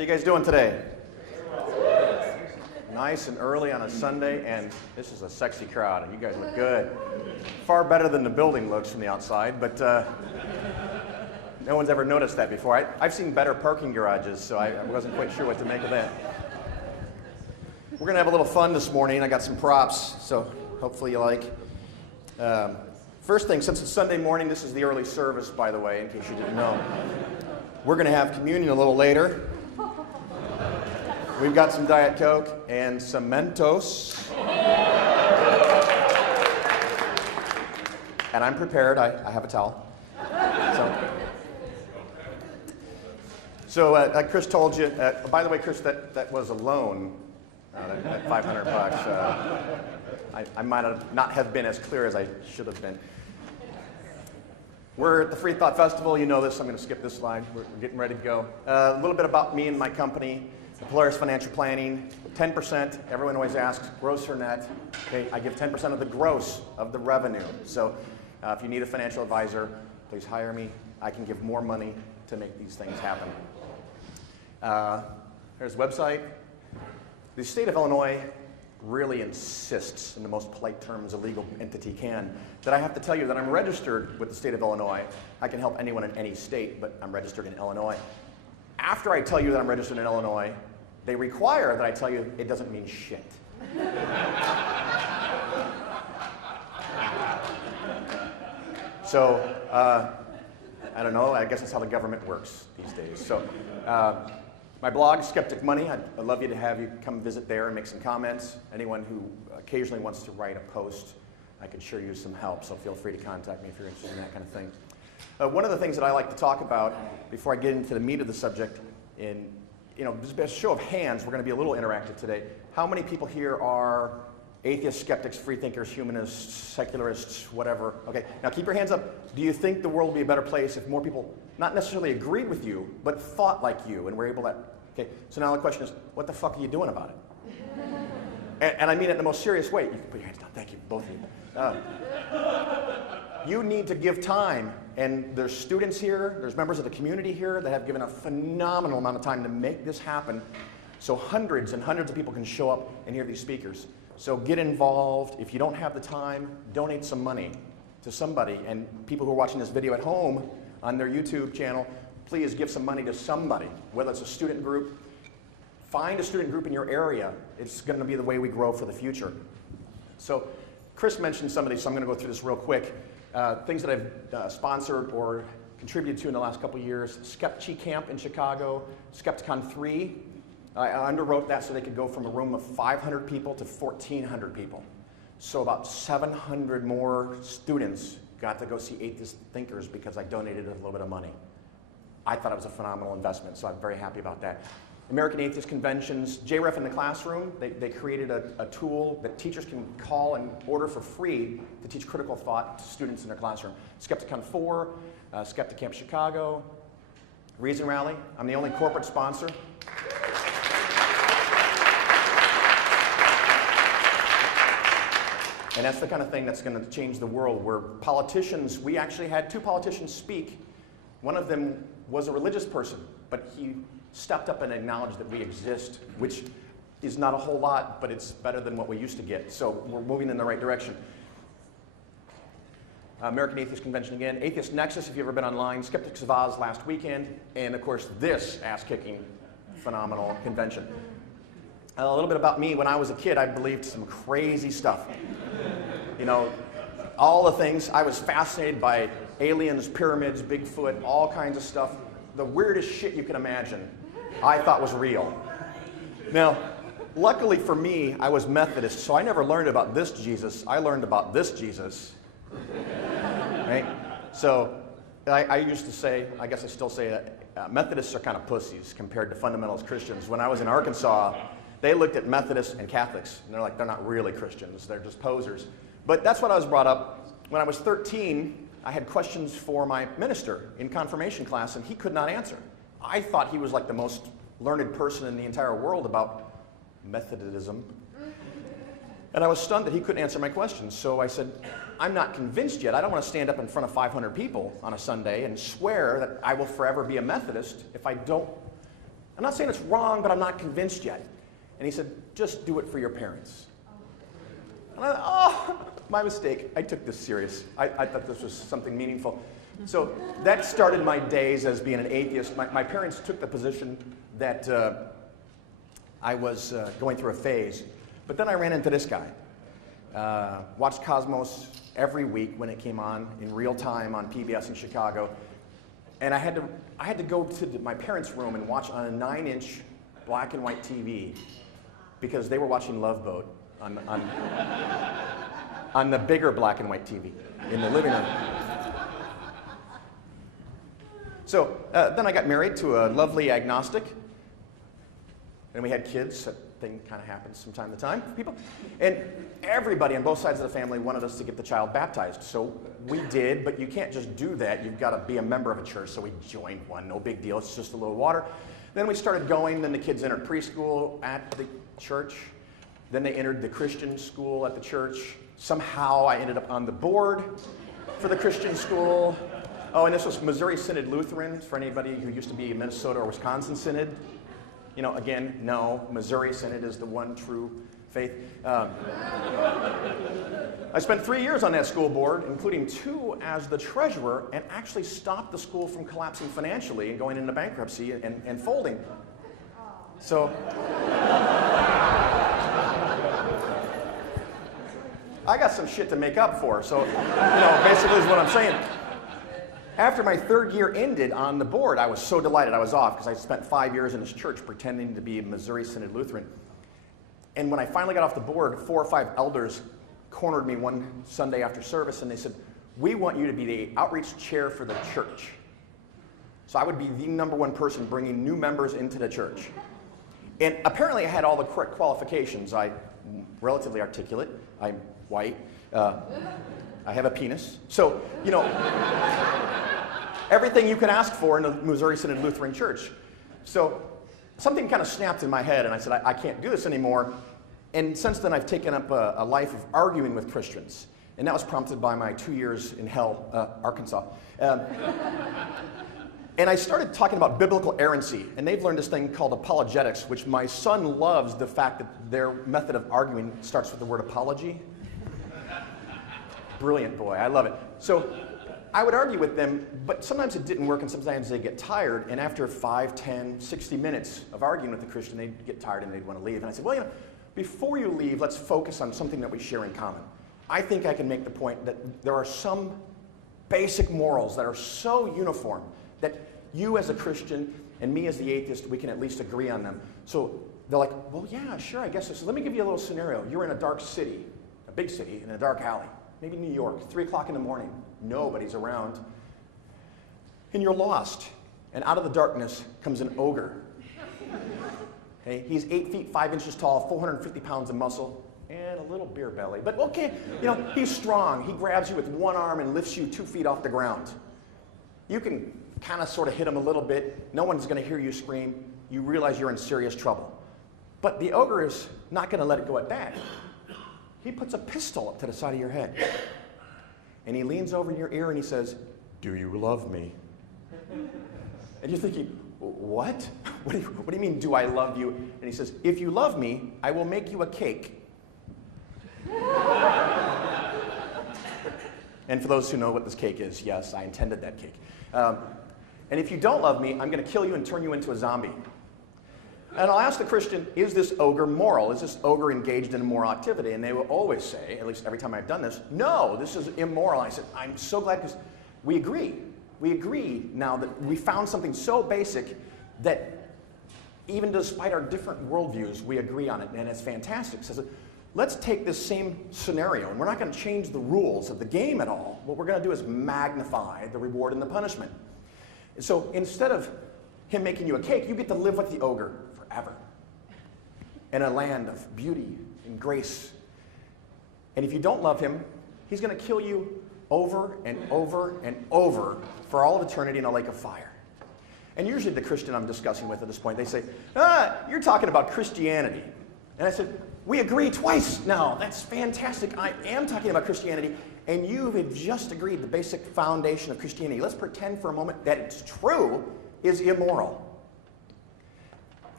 How you guys doing today? Nice and early on a Sunday, and this is a sexy crowd, and you guys look good. Far better than the building looks from the outside, but no one's ever noticed that before. I've seen better parking garages, so I wasn't quite sure what to make of that. We're going to have a little fun this morning. I got some props, so hopefully you like. First thing, since it's Sunday morning, this is the early service, by the way, in case you didn't know. We're going to have communion a little later. We've got some Diet Coke and some Mentos. And I'm prepared. I have a towel. So like Chris told you, by the way, Chris, that was a loan, that $500. I might not have been as clear as I should have been. We're at the Free Thought Festival. You know this. I'm going to skip this slide. We're getting ready to go. A little bit about me and my company, Polaris Financial Planning. 10%. Everyone always asks, gross or net? Okay, I give 10% of the gross of the revenue. So if you need a financial advisor, please hire me. I can give more money to make these things happen. There's a website. The state of Illinois really insists, in the most polite terms a legal entity can, that I have to tell you that I'm registered with the state of Illinois. I can help anyone in any state, but I'm registered in Illinois. After I tell you that I'm registered in Illinois, they require that I tell you it doesn't mean shit. So, I don't know, I guess that's how the government works these days. So, my blog, Skeptic Money, I'd love to have you come visit there and make some comments. Anyone who occasionally wants to write a post, I could sure use some help, so feel free to contact me if you're interested in that kind of thing. One of the things that I like to talk about before I get into the meat of the subject, just a show of hands, we're going to be a little interactive today. How many people here are atheists, skeptics, freethinkers, humanists, secularists, whatever? Okay, now keep your hands up. Do you think the world would be a better place if more people not necessarily agreed with you, but thought like you and were able to? Okay, so now the question is, what the fuck are you doing about it? And I mean it in the most serious way. You can put your hands down. Thank you, both of you. You need to give time, and there's students here, there's members of the community here that have given a phenomenal amount of time to make this happen, so hundreds and hundreds of people can show up and hear these speakers. So get involved. If you don't have the time, donate some money to somebody. And people who are watching this video at home on their YouTube channel, please give some money to somebody, whether it's a student group. Find a student group in your area. It's going to be the way we grow for the future. So Chris mentioned some of these, so I'm going to go through this real quick. Things that I've sponsored or contributed to in the last couple of years. Skepchi Camp in Chicago, Skepticon 3. I underwrote that so they could go from a room of 500 people to 1,400 people. So about 700 more students got to go see atheist thinkers because I donated a little bit of money. I thought it was a phenomenal investment, so I'm very happy about that. American Atheist Conventions, JREF in the classroom, they created a tool that teachers can call and order for free to teach critical thought to students in their classroom. Skepticon 4, Skeptic Camp Chicago, Reason Rally, I'm the only corporate sponsor. And that's the kind of thing that's going to change the world, where politicians, we actually had 2 politicians speak. One of them was a religious person, but he stepped up and acknowledged that we exist, which is not a whole lot, but it's better than what we used to get. So we're moving in the right direction. American Atheist Convention again, Atheist Nexus, if you've ever been online, Skeptics of Oz last weekend, and of course this ass-kicking, phenomenal convention. A little bit about me. When I was a kid, I believed some crazy stuff. You know, all the things. I was fascinated by aliens, pyramids, Bigfoot, all kinds of stuff. The weirdest shit you can imagine, I thought was real. Now, luckily for me, I was Methodist, so I never learned about this Jesus. I learned about this Jesus. Right? So I used to say, I guess I still say that Methodists are kind of pussies compared to fundamentalist Christians. When I was in Arkansas, they looked at Methodists and Catholics, and they're like, they're not really Christians, they're just posers. But that's what I was brought up. When I was 13, I had questions for my minister in confirmation class, and he could not answer. I thought he was like the most learned person in the entire world about Methodism. And I was stunned that he couldn't answer my questions. So I said, I'm not convinced yet. I don't want to stand up in front of 500 people on a Sunday and swear that I will forever be a Methodist if I don't I'm not saying it's wrong, but I'm not convinced yet. And he said, just do it for your parents. And I thought, oh, my mistake. I took this serious. I thought this was something meaningful. So that started my days as being an atheist. My parents took the position that I was going through a phase. But then I ran into this guy. Watched Cosmos every week when it came on in real time on PBS in Chicago. And I had to go to my parents' room and watch on a 9-inch black and white TV because they were watching Love Boat on the bigger black and white TV in the living room. So then I got married to a lovely agnostic, and we had kids. That thing kind of happens from time to time for people. And everybody on both sides of the family wanted us to get the child baptized. So we did, but you can't just do that. You've got to be a member of a church. So we joined one, no big deal. It's just a little water. Then we started going. Then the kids entered preschool at the church. Then they entered the Christian school at the church. Somehow I ended up on the board for the Christian school. Oh, and this was Missouri Synod Lutheran, for anybody who used to be Minnesota or Wisconsin Synod. You know, again, no, Missouri Synod is the one true faith. I spent 3 years on that school board, including 2 as the treasurer, and actually stopped the school from collapsing financially and going into bankruptcy and folding. So, I got some shit to make up for, so, basically is what I'm saying. After my 3rd year ended on the board, I was so delighted I was off because I spent 5 years in this church pretending to be a Missouri Synod Lutheran. And when I finally got off the board, 4 or 5 elders cornered me one Sunday after service and they said, we want you to be the outreach chair for the church. So I would be the #1 person bringing new members into the church. And apparently I had all the correct qualifications. I'm relatively articulate. I'm white. I have a penis. So, everything you can ask for in the Missouri Synod Lutheran Church. So something kind of snapped in my head, and I said, I can't do this anymore. And since then, I've taken up a life of arguing with Christians. And that was prompted by my 2 years in hell, Arkansas. And I started talking about biblical errancy. And they've learned this thing called apologetics, which my son loves the fact that their method of arguing starts with the word apology. Brilliant boy, I love it. So I would argue with them, but sometimes it didn't work and sometimes they'd get tired, and after 5, 10, 60 minutes of arguing with the Christian, they'd get tired and they'd want to leave. And I said, well, before you leave, let's focus on something that we share in common. I think I can make the point that there are some basic morals that are so uniform that you as a Christian and me as the atheist, we can at least agree on them. So they're like, well, yeah, sure, I guess so. So let me give you a little scenario. You're in a dark city, a big city, in a dark alley. Maybe New York, 3 o'clock in the morning, nobody's around, and you're lost. And out of the darkness comes an ogre. Okay? He's 8 feet 5 inches tall, 450 pounds of muscle, and a little beer belly. But okay, he's strong. He grabs you with one arm and lifts you 2 feet off the ground. You can kind of sort of hit him a little bit. No one's going to hear you scream. You realize you're in serious trouble. But the ogre is not going to let it go at that. He puts a pistol up to the side of your head. And he leans over in your ear and he says, do you love me? And you're thinking, what? What do you mean, do I love you? And he says, if you love me, I will make you a cake. And for those who know what this cake is, yes, I intended that cake. And if you don't love me, I'm going to kill you and turn you into a zombie. And I'll ask the Christian, is this ogre moral? Is this ogre engaged in immoral activity? And they will always say, at least every time I've done this, no, this is immoral. I said, I'm so glad because we agree. We agree now that we found something so basic that even despite our different worldviews, we agree on it, and it's fantastic. So let's take this same scenario, and we're not going to change the rules of the game at all. What we're going to do is magnify the reward and the punishment. So instead of him making you a cake, you get to live with the ogre forever in a land of beauty and grace. And if you don't love him, he's going to kill you over and over and over for all of eternity in a lake of fire. And usually the Christian I'm discussing with at this point, they say, you're talking about Christianity. And I said, we agree twice now. That's fantastic. I am talking about Christianity, and you have just agreed the basic foundation of Christianity. Let's pretend for a moment that it's true is immoral.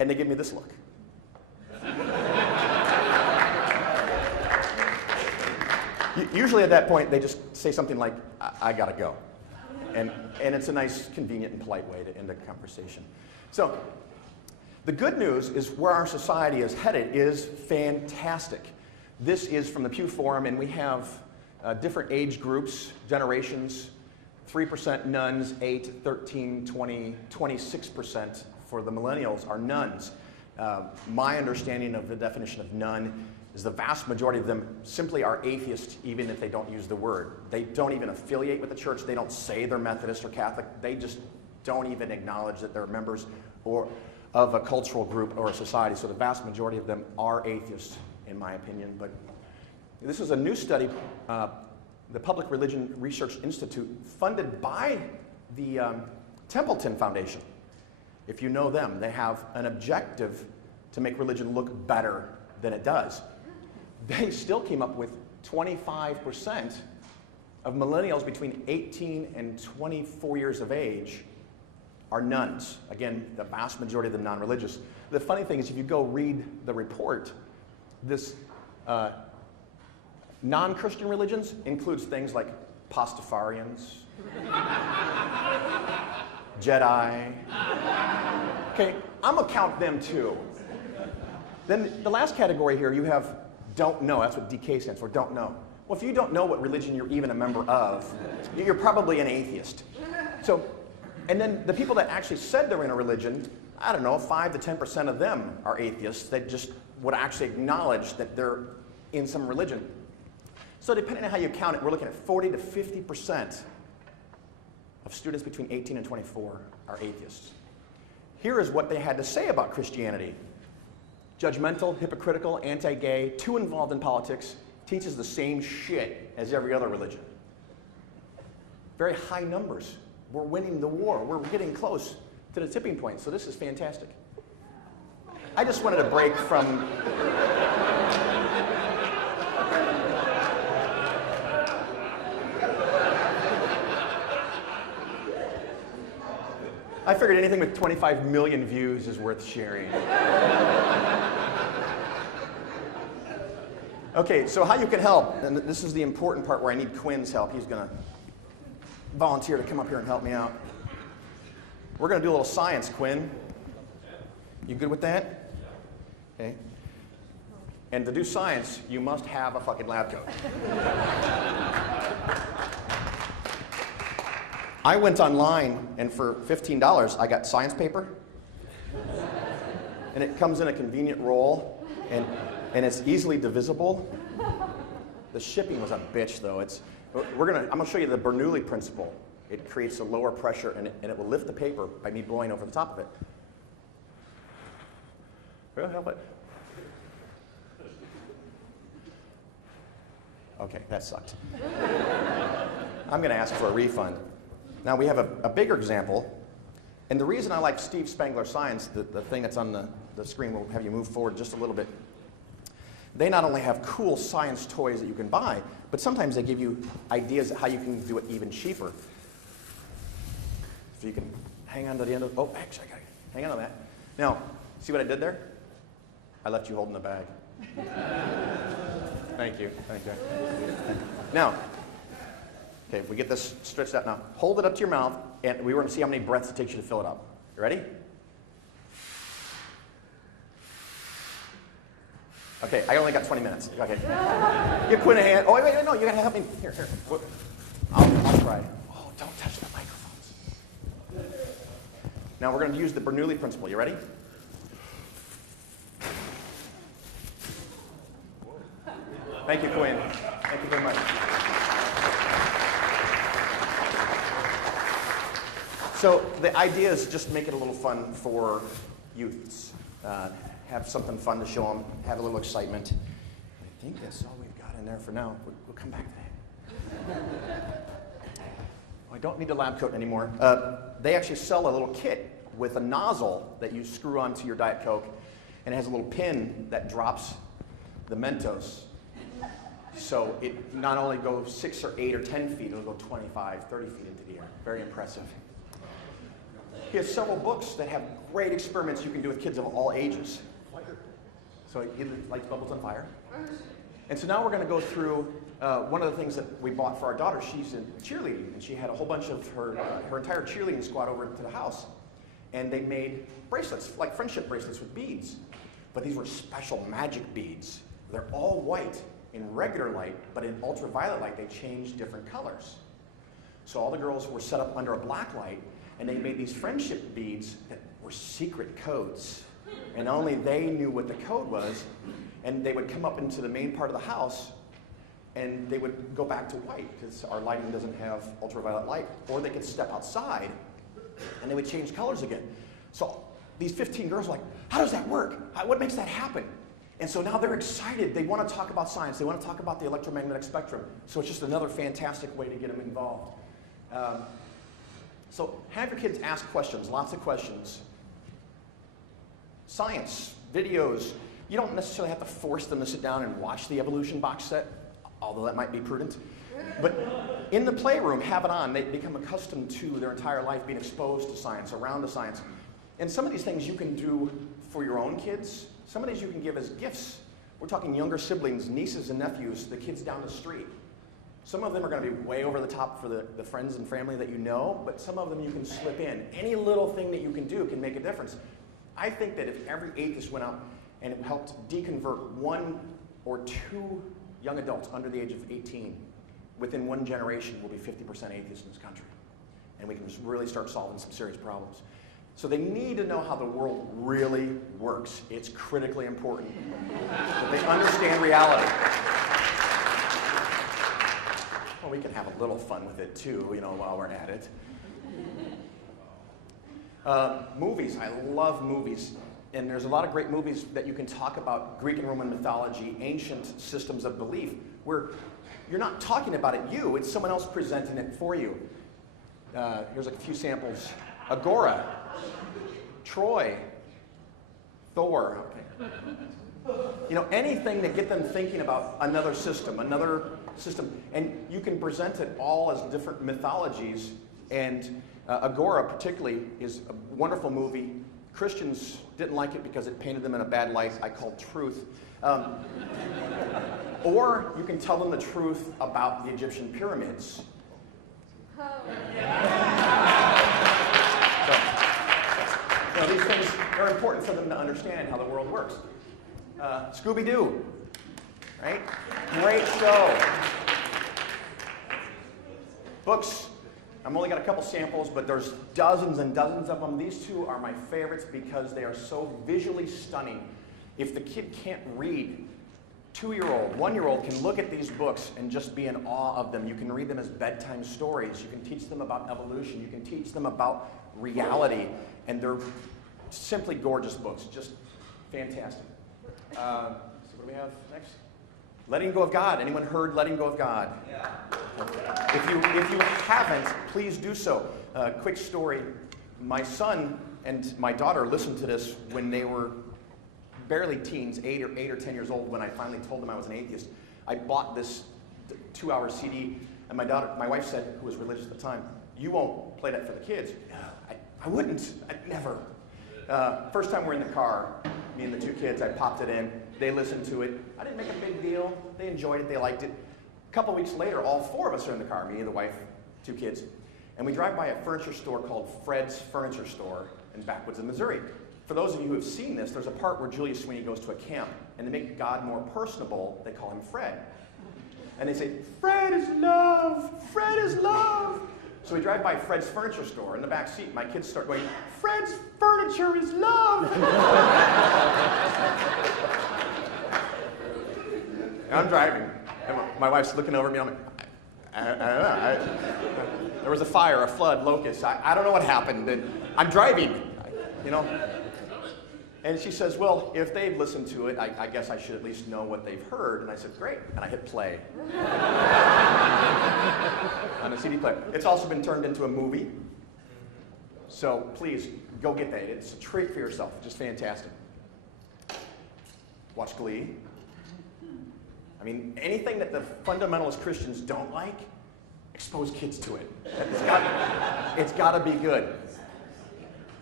and they give me this look. Usually at that point, they just say something like, I gotta go. And it's a nice, convenient, and polite way to end the conversation. So the good news is where our society is headed is fantastic. This is from the Pew Forum, and we have different age groups, generations, 3% nuns, 8, 13, 20, 26% for the millennials are nuns. My understanding of the definition of nun is the vast majority of them simply are atheists, even if they don't use the word. They don't even affiliate with the church. They don't say they're Methodist or Catholic. They just don't even acknowledge that they're members or of a cultural group or a society. So the vast majority of them are atheists, in my opinion. But this is a new study, the Public Religion Research Institute, funded by the Templeton Foundation. If you know them, they have an objective to make religion look better than it does. They still came up with 25% of millennials between 18 and 24 years of age are nuns. Again, the vast majority of them non-religious. The funny thing is, if you go read the report, this non-Christian religions includes things like Pastafarians, Jedi. Okay, I'm gonna count them too. Then the last category here, you have don't know. That's what DK stands for, don't know. Well, if you don't know what religion you're even a member of, you're probably an atheist. So, and then the people that actually said they're in a religion, I don't know, 5 to 10% of them are atheists. They just would actually acknowledge that they're in some religion. So depending on how you count it, we're looking at 40 to 50% of students between 18 and 24 are atheists. Here is what they had to say about Christianity. Judgmental, hypocritical, anti-gay, too involved in politics, teaches the same shit as every other religion. Very high numbers. We're winning the war. We're getting close to the tipping point, so this is fantastic. I just wanted a break from... I figured anything with 25 million views is worth sharing. Okay, so how you can help, and this is the important part where I need Quinn's help. He's going to volunteer to come up here and help me out. We're going to do a little science, Quinn. You good with that? Okay. And to do science, you must have a fucking lab coat. I went online, and for $15, I got science paper. And it comes in a convenient roll, and it's easily divisible. The shipping was a bitch, though. I'm gonna show you the Bernoulli principle. It creates a lower pressure, and it will lift the paper by me blowing over the top of it. Will it help it? Okay, that sucked. I'm gonna ask for a refund. Now we have a bigger example, and the reason I like Steve Spangler Science, the thing that's on the screen, will have you move forward just a little bit. They not only have cool science toys that you can buy, but sometimes they give you ideas of how you can do it even cheaper. So you can hang on to the end of, oh, actually, I gotta hang on to that. Now, see what I did there? I left you holding the bag. Thank you. Now, okay, if we get this stretched out now, hold it up to your mouth, and we want to see how many breaths it takes you to fill it up. You ready? Okay, I only got 20 minutes. Okay. You quit a hand. Oh, wait, no, you gotta help me. Here. I'll try. Oh, don't touch the microphones. Now we're gonna use the Bernoulli principle. You ready? Thank you, Quinn. Thank you very much. So the idea is just make it a little fun for youths. Have something fun to show them, have a little excitement. I think that's all we've got in there for now. We'll come back to that. I don't need a lab coat anymore. They actually sell a little kit with a nozzle that you screw onto your Diet Coke, and it has a little pin that drops the Mentos. So it not only goes 6 or 8 or 10 feet, it'll go 25, 30 feet into the air. Very impressive. he has several books that have great experiments you can do with kids of all ages. So he lights bubbles on fire. And so now we're going to go through one of the things that we bought for our daughter. She's in cheerleading, and she had a whole bunch of her entire cheerleading squad over to the house. And they made bracelets, like friendship bracelets with beads. But these were special magic beads. They're all white in regular light, but in ultraviolet light, they change different colors. So all the girls were set up under a black light, and they made these friendship beads that were secret codes. And only they knew what the code was. And they would come up into the main part of the house, and they would go back to white, because our lighting doesn't have ultraviolet light. Or they could step outside, and they would change colors again. So these 15 girls were like, how does that work? What makes that happen? And so now they're excited. They want to talk about science. They want to talk about the electromagnetic spectrum. So it's just another fantastic way to get them involved. So have your kids ask questions, lots of questions. Science, videos. You don't necessarily have to force them to sit down and watch the evolution box set, although that might be prudent. But in the playroom, have it on. They become accustomed to their entire life being exposed to science, around the science. And some of these things you can do for your own kids. Some of these you can give as gifts. We're talking younger siblings, nieces and nephews, the kids down the street. Some of them are going to be way over the top for the friends and family that you know, but some of them you can slip in. Any little thing that you can do can make a difference. I think that if every atheist went out and helped deconvert 1 or 2 young adults under the age of 18, within 1 generation, we'll be 50% atheists in this country. And we can just really start solving some serious problems. So they need to know how the world really works. It's critically important that they understand reality. Well, we can have a little fun with it too, while we're at it. Movies. I love movies. And there's a lot of great movies that you can talk about Greek and Roman mythology, ancient systems of belief, where you're not talking about it it's someone else presenting it for you. Here's a few samples. Agora, Troy, Thor. Okay. Anything to get them thinking about another system. And you can present it all as different mythologies. And Agora, particularly, is a wonderful movie. Christians didn't like it because it painted them in a bad light. I call truth. Or you can tell them the truth about the Egyptian pyramids. So, these things are important for them to understand how the world works. Scooby-Doo, right? Great show. Books. I've only got a couple samples, but there's dozens and dozens of them. These 2 are my favorites because they are so visually stunning. If the kid can't read, 2-year-old, 1-year-old can look at these books and just be in awe of them. You can read them as bedtime stories. You can teach them about evolution. You can teach them about reality. And they're simply gorgeous books, just fantastic. So what do we have next? Letting Go of God. Anyone heard Letting Go of God? Yeah. If you haven't, please do so. Quick story. My son and my daughter listened to this when they were barely teens, 8 or 10 years old, when I finally told them I was an atheist. I bought this 2-hour CD, and my wife said, who was religious at the time, you won't play that for the kids. I wouldn't. I'd never. First time we're in the car, me and the 2 kids, I popped it in. They listened to it. I didn't make a big deal. They enjoyed it. They liked it. A couple weeks later, all 4 of us are in the car, me, the wife, 2 kids. And we drive by a furniture store called Fred's Furniture Store in Backwoods in Missouri. For those of you who have seen this, there's a part where Julius Sweeney goes to a camp. And to make God more personable, they call him Fred. And they say, Fred is love. Fred is love. So we drive by Fred's Furniture Store. In the back seat, my kids start going, Fred's furniture is love. I'm driving. And my wife's looking over at me. I'm like, I don't know. There was a fire, a flood, locusts. I don't know what happened. And I'm driving, And she says, well, if they've listened to it, I guess I should at least know what they've heard. And I said, great. And I hit play on a CD player. It's also been turned into a movie. So please, go get that. It's a treat for yourself. Just fantastic. Watch Glee. I mean, anything that the fundamentalist Christians don't like, expose kids to it. It's got to be good.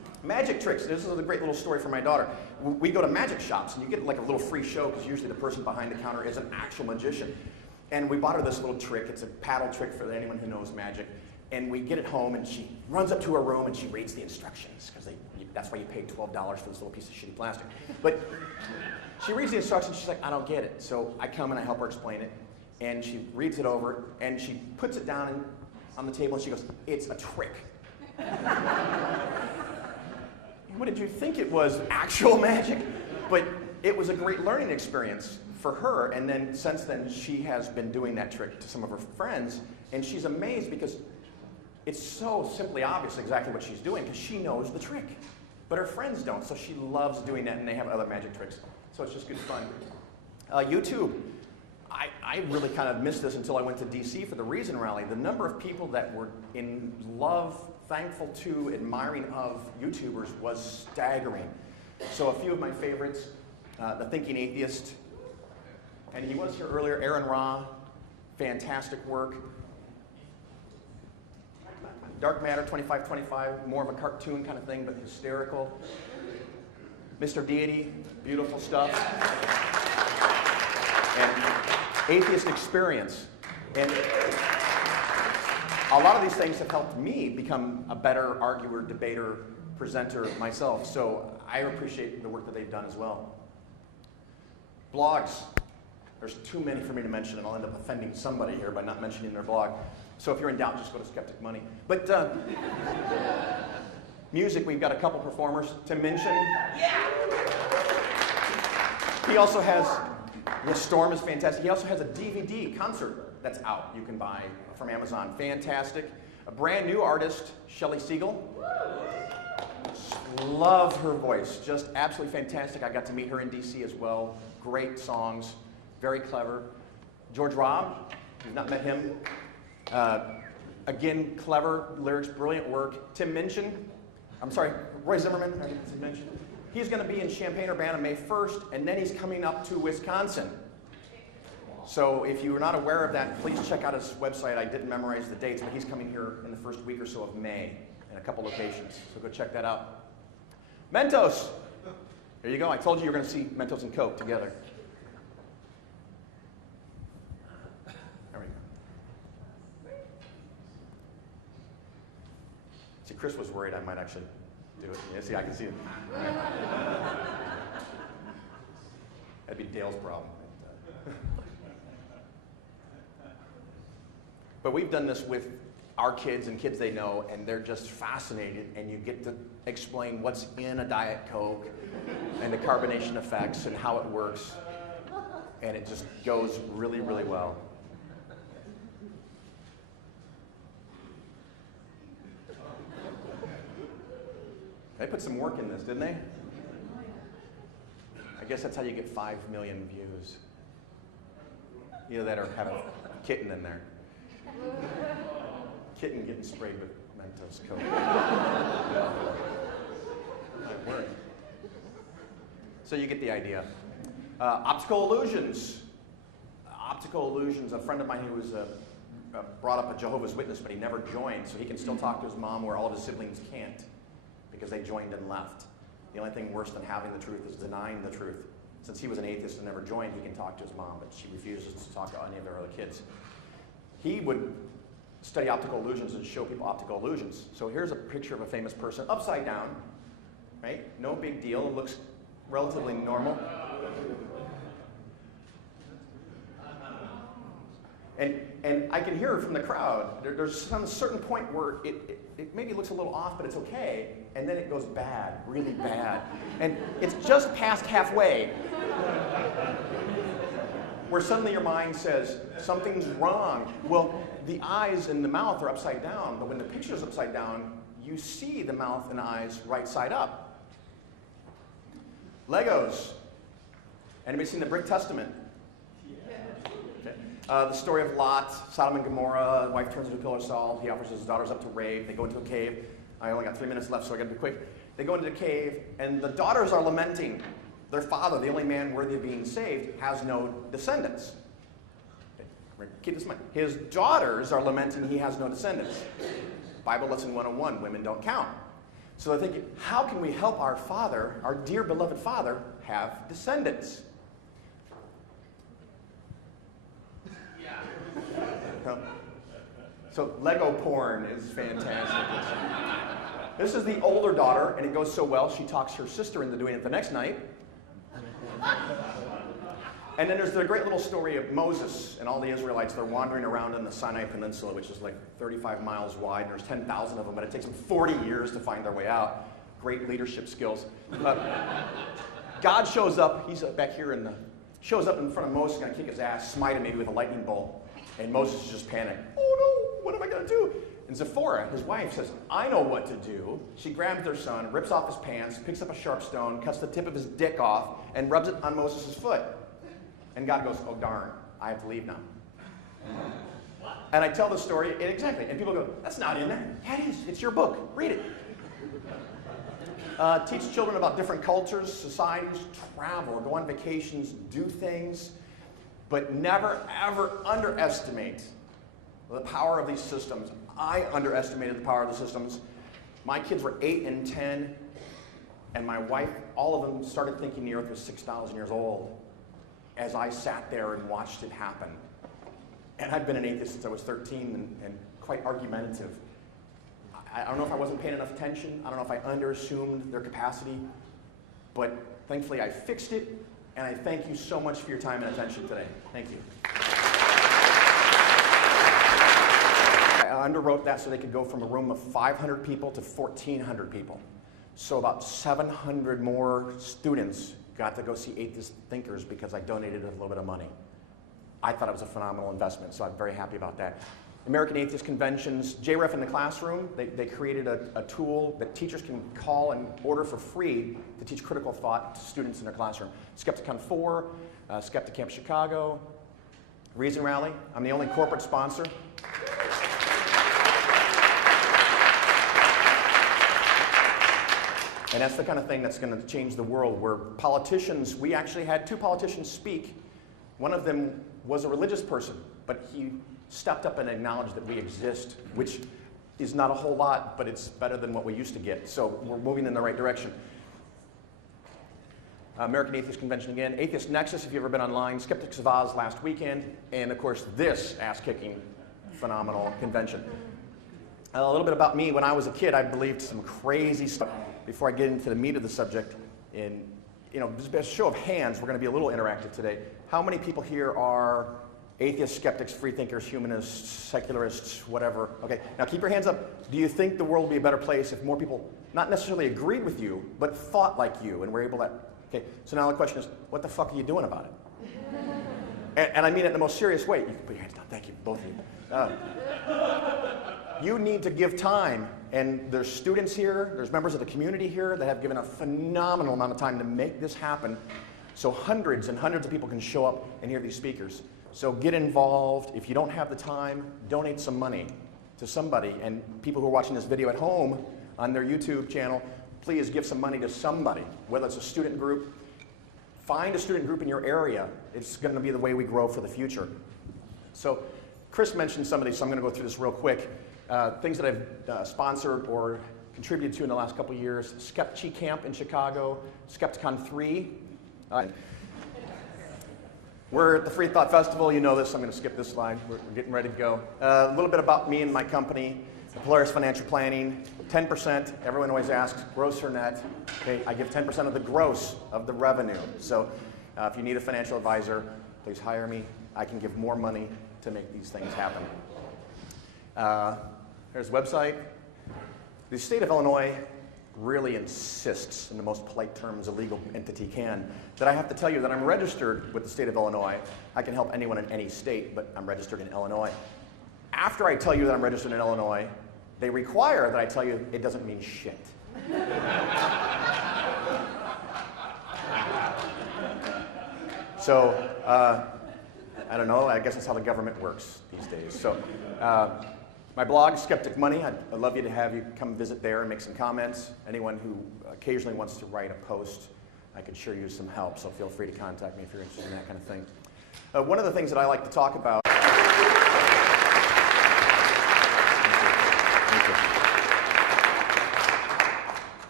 Magic tricks. This is a great little story for my daughter. We go to magic shops, and you get like a little free show because usually the person behind the counter is an actual magician. And we bought her this little trick. It's a paddle trick for anyone who knows magic. And we get it home, and she runs up to her room, and she reads the instructions because that's why you paid $12 for this little piece of shitty plastic. But she reads the instructions. She's like, I don't get it. So I come and I help her explain it. And she reads it over, and she puts it down on the table, and she goes, it's a trick. What did you think it was? Actual magic? But it was a great learning experience for her, and then since then she has been doing that trick to some of her friends, and she's amazed because it's so simply obvious exactly what she's doing because she knows the trick. But her friends don't, so she loves doing that, and they have other magic tricks. So it's just good fun. YouTube. I really kind of missed this until I went to DC for the Reason Rally. The number of people that were in love, thankful to, admiring of YouTubers was staggering. So a few of my favorites, the Thinking Atheist, and he was here earlier, Aaron Ra, fantastic work. Dark Matter 2525, more of a cartoon kind of thing, but hysterical. Mr. Deity, beautiful stuff. And Atheist Experience. And a lot of these things have helped me become a better arguer, debater, presenter myself. So I appreciate the work that they've done as well. Blogs. There's too many for me to mention, and I'll end up offending somebody here by not mentioning their blog. So if you're in doubt, just go to Skeptic Money. But music, we've got a couple performers to mention. Yeah. He also has, The Storm is fantastic. He also has a DVD concert that's out you can buy from Amazon. Fantastic. A brand new artist, Shelley Siegel. Love her voice, just absolutely fantastic. I got to meet her in DC as well. Great songs, very clever. George Robb, you've not met him. Again, clever lyrics, brilliant work. Tim Minchin, Roy Zimmerman, I didn't mention. He's going to be in Champaign-Urbana May 1st, and then he's coming up to Wisconsin. So if you were not aware of that, please check out his website. I didn't memorize the dates, but he's coming here in the first week or so of May in a couple locations. So go check that out. Mentos. There you go. I told you were going to see Mentos and Coke together. There we go. See, Chris was worried I might actually do it. Yeah, see, I can see it. That'd be Dale's problem. But we've done this with our kids and kids they know, and they're just fascinated, and you get to explain what's in a Diet Coke and the carbonation effects and how it works, and it just goes really, really well. They put some work in this, didn't they? I guess that's how you get 5 million views. Either that or have a kitten in there. Kitten getting sprayed with Mentos Coke. Might work. So you get the idea. Optical illusions. Optical illusions. A friend of mine who was brought up a Jehovah's Witness, but he never joined, so he can still talk to his mom where all of his siblings can't because they joined and left. The only thing worse than having the truth is denying the truth. Since he was an atheist and never joined, he can talk to his mom, but she refuses to talk to any of their other kids. He would study optical illusions and show people optical illusions. So here's a picture of a famous person upside down, right? No big deal. It looks relatively normal. And I can hear it from the crowd. There's some certain point where it maybe looks a little off, but it's okay. And then it goes bad, really bad. And it's just past halfway where suddenly your mind says, something's wrong. Well, the eyes and the mouth are upside down, but when the picture's upside down, you see the mouth and eyes right side up. Legos. Anybody seen the Brick Testament? Okay. The story of Lot, Sodom and Gomorrah, the wife turns into a pillar of salt, he offers his daughters up to rape, they go into a cave. I only got 3 minutes left, so I gotta be quick. They go into the cave, and the daughters are lamenting. Their father, the only man worthy of being saved, has no descendants. Keep this in mind. His daughters are lamenting he has no descendants. Bible lesson 101, women don't count. So they're thinking, how can we help our father, our dear beloved father, have descendants? So Lego porn is fantastic. This is the older daughter, and it goes so well, she talks her sister into doing it the next night. And then there's the great little story of Moses and all the Israelites. They're wandering around in the Sinai Peninsula, which is like 35 miles wide, and there's 10,000 of them, but it takes them 40 years to find their way out. Great leadership skills. God shows up, he's back here shows up in front of Moses, gonna kick his ass, smite him maybe with a lightning bolt. And Moses is just panicked. Oh no, what am I gonna do? And Zipporah, his wife, says, I know what to do. She grabs their son, rips off his pants, picks up a sharp stone, cuts the tip of his dick off, and rubs it on Moses' foot. And God goes, oh darn, I have to leave now. And I tell the story, and exactly, and people go, that's not in there. Yeah, it is, it's your book, read it. Teach children about different cultures, societies, travel, go on vacations, do things, but never ever underestimate the power of these systems. I underestimated the power of the systems. My kids were 8 and 10, and my wife, all of them started thinking the earth was 6,000 years old as I sat there and watched it happen. And I've been an atheist since I was 13 and quite argumentative. I don't know if I wasn't paying enough attention. I don't know if I underassumed their capacity, but thankfully I fixed it, and I thank you so much for your time and attention today. Thank you. I underwrote that so they could go from a room of 500 people to 1,400 people. So about 700 more students got to go see atheist thinkers because I donated a little bit of money. I thought it was a phenomenal investment, so I'm very happy about that. American Atheist Conventions, JREF in the classroom, they created a tool that teachers can call and order for free to teach critical thought to students in their classroom. SkepticCon 4, Skeptic Camp Chicago, Reason Rally. I'm the only corporate sponsor. And that's the kind of thing that's going to change the world, where politicians, we actually had 2 politicians speak. One of them was a religious person, but he stepped up and acknowledged that we exist, which is not a whole lot, but it's better than what we used to get. So we're moving in the right direction. American Atheist Convention again, Atheist Nexus, if you've ever been online, Skeptics of Oz last weekend, and of course this ass-kicking, phenomenal convention. A little bit about me. When I was a kid, I believed some crazy stuff. Before I get into the meat of the subject, just a show of hands, we're going to be a little interactive today. How many people here are atheists, skeptics, freethinkers, humanists, secularists, whatever? Okay, now keep your hands up. Do you think the world would be a better place if more people not necessarily agreed with you, but thought like you and were able to? Okay, so now the question is, what the fuck are you doing about it? and I mean it in the most serious way. You can put your hands down. Thank you, both of you. You need to give time, and there's students here, there's members of the community here that have given a phenomenal amount of time to make this happen, so hundreds and hundreds of people can show up and hear these speakers. So get involved. If you don't have the time, donate some money to somebody, and people who are watching this video at home on their YouTube channel, please give some money to somebody, whether it's a student group. Find a student group in your area. It's going to be the way we grow for the future. So Chris mentioned some of these, so I'm going to go through this real quick. Things that I've sponsored or contributed to in the last couple of years. Skeptic Camp in Chicago, SkepticCon 3. We're at the Free Thought Festival. You know this. I'm going to skip this slide. We're getting ready to go. A little bit about me and my company, Polaris Financial Planning. 10%. Everyone always asks, gross or net? Okay, I give 10% of the gross of the revenue. So if you need a financial advisor, please hire me. I can give more money to make these things happen. There's a website. The state of Illinois really insists, in the most polite terms a legal entity can, that I have to tell you that I'm registered with the state of Illinois. I can help anyone in any state, but I'm registered in Illinois. After I tell you that I'm registered in Illinois, they require that I tell you it doesn't mean shit. So, I don't know, I guess that's how the government works these days. So, my blog, Skeptic Money, I'd love you to have you come visit there and make some comments. Anyone who occasionally wants to write a post, I could sure use some help, so feel free to contact me if you're interested in that kind of thing. One of the things that I like to talk about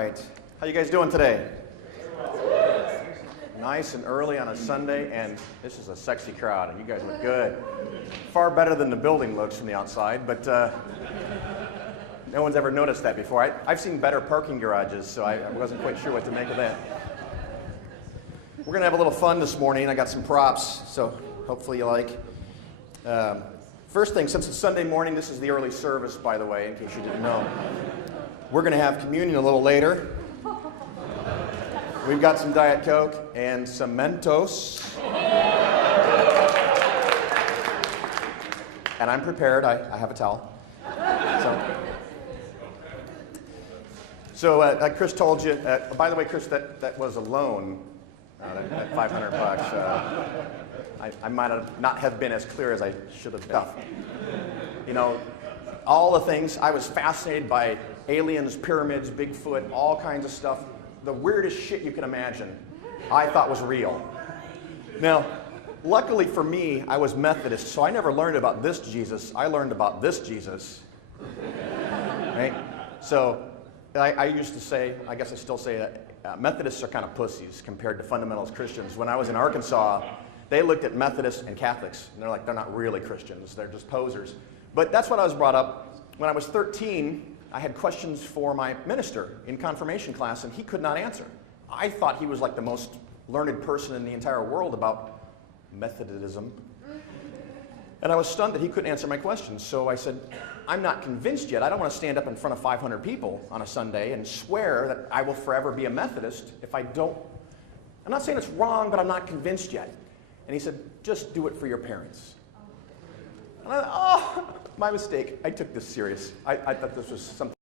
right. How you guys doing today? Nice and early on a Sunday, and this is a sexy crowd, and you guys look good. Far better than the building looks from the outside, but no one's ever noticed that before. I've seen better parking garages, so I wasn't quite sure what to make of that. We're going to have a little fun this morning. I got some props, so hopefully you like. First thing, since it's Sunday morning, this is the early service, by the way, in case you didn't know. We're going to have communion a little later. We've got some Diet Coke and some Mentos. And I'm prepared. I have a towel. So like Chris told you, by the way, Chris, that was a loan, that $500. I might not have been as clear as I should have been. You know, all the things, I was fascinated by aliens, pyramids, Bigfoot, all kinds of stuff. The weirdest shit you can imagine, I thought was real. Now, luckily for me, I was Methodist, so I never learned about this Jesus. I learned about this Jesus. Right? So I used to say, I guess I still say that, Methodists are kind of pussies compared to fundamentalist Christians. When I was in Arkansas, they looked at Methodists and Catholics, and they're like, they're not really Christians, they're just posers. But that's what I was brought up. When I was 13, I had questions for my minister in confirmation class, and he could not answer. I thought he was like the most learned person in the entire world about Methodism. And I was stunned that he couldn't answer my questions. So I said, I'm not convinced yet. I don't want to stand up in front of 500 people on a Sunday and swear that I will forever be a Methodist if I don't. I'm not saying it's wrong, but I'm not convinced yet. And he said, just do it for your parents. And I thought, oh, my mistake. I took this serious. I thought this was something